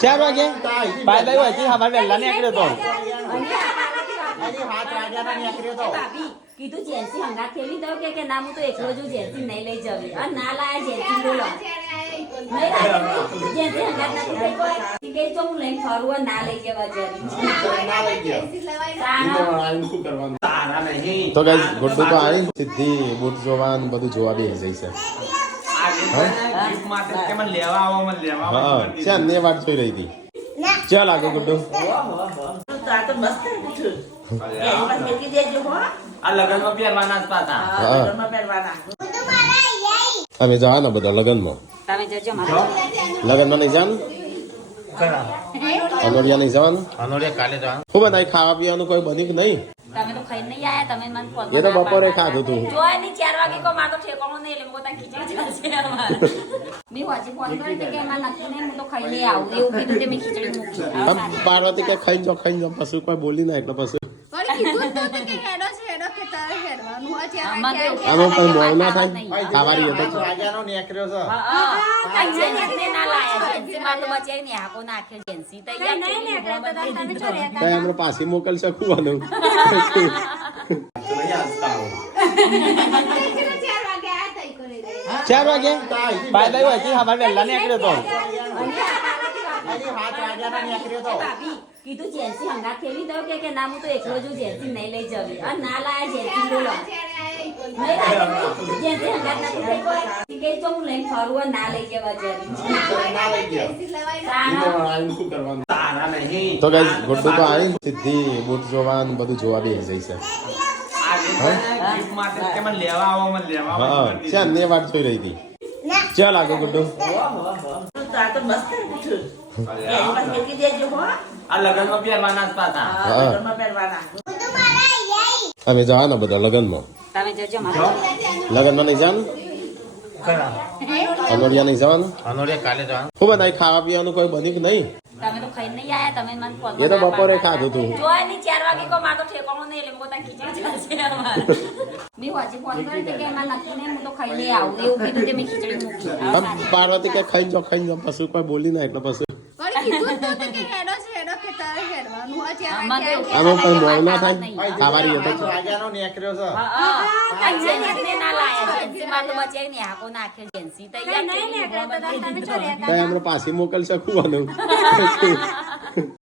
4 વાગે bye bye હોય હમારે વેલા નીકળ્યો તો કીધું જેન્સી હંગાત ખેલી દઉં કે ના હું તો એકલો જ જેન્સી નહીં લઈ જવી અને ના લાયા જેન્સી બોલો જેન્સી હંગાત નથી કે તો હું લઈને ફરવા ના લઈ જવા જરી તો ગાઈસ ગુડ્ડુ તો આવી સીધી બૂટ જોવાન બધું જોવા બેસી જઈ છે ને વાત જોઈ રહી હતી ચાલ આગળ ગુડ્ડુ અમે જવાના બધા લગ્નમાં લગ્નમાં નહીં જવાનું અનોડિયા નહીં જવાનું શું બનાવી ખાવા પીવાનું કોઈ બન્યું કે નહીં તમે તો ખાઈ નહીં આયા તમે મને ફોન એ તો બપોરે ખાધું તું જોય ની 4 વાગે કો માર તો ઠેકાણો નહીં એટલે પોતા ખીચડી ચાલશે અમાર મે વાજી ફોન કરી કે માર નક્કી નહીં હું તો ખાઈ નહીં આવું એવું કીધું તે મે ખીચડી મૂકી પાર્વતી કે ખાઈ જો પછી કોઈ બોલી ના એટલે પછી આનો કોઈ મોય ના થાય ખાવાની હતો રાજાનો નેકર્યો છે હા જેન્સી ના લાયા જેન્સી માં તો બચાઈ ને આકો નાખ્યો જેન્સી તૈયાર નહીં નેકર્યો તો તમે ચોર્યા કઈ આપણે પાછી મોકલ શકવાનું ચાર વાગે બાય બાય હોય હમારે વેલા નીકળ્યો તો કીધું જેન્સી હંગાત ખેલી દઉં કે ના હું તો એકલો જ જેન્સી નહીં લઈ જવી અને ના લાયા જેન્સી બોલો જેન્સી હંગાત નથી કે તો હું લઈને ફરવા ના લઈ જવા જરી તો ગાઈસ ગુડ્ડુ તો આવી સીધી બૂટ જોવાન બધું જોવા બેસી જઈ છે ને વાત જોઈ રહી હતી ચાલ આગળ ગુડ્ડુ અમે જવાના બધા લગ્નમાં તમે જજો લગ્નમાં નહીં જવાનું અનોડિયા નહીં જવાનું શું બનાવી ખાવા પીવાનું કોઈ બન્યું કે નહીં તમે તો ખાઈ નહીં આયા તમે મને ફોન એ તો બપોરે ખાધું તું જોય ની 4 વાગે કો માર તો ઠેકાણો નહીં એટલે પોતા ખીચડી ચાલશે અમાર મે વાજી ફોન કરી કે માર નક્કી નહીં હું તો ખાઈ નહીં આવું એવું કીધું તે મે ખીચડી મૂકી પાર્વતી કે ખાઈ જો પછી કોઈ બોલી ના એટલે પછી આનો કોઈ મોય ના થાય ખાવાની હતો રાજાનો નેકર્યો છે હા જેન્સી ના લાયા જેન્સી માં તો બચાઈ ને આકો નાખ્યો જેન્સી તૈયાર નહીં નેકર્યો તો તમે ચોર્યા કઈ આપણે પાછી મોકલ શકવાનું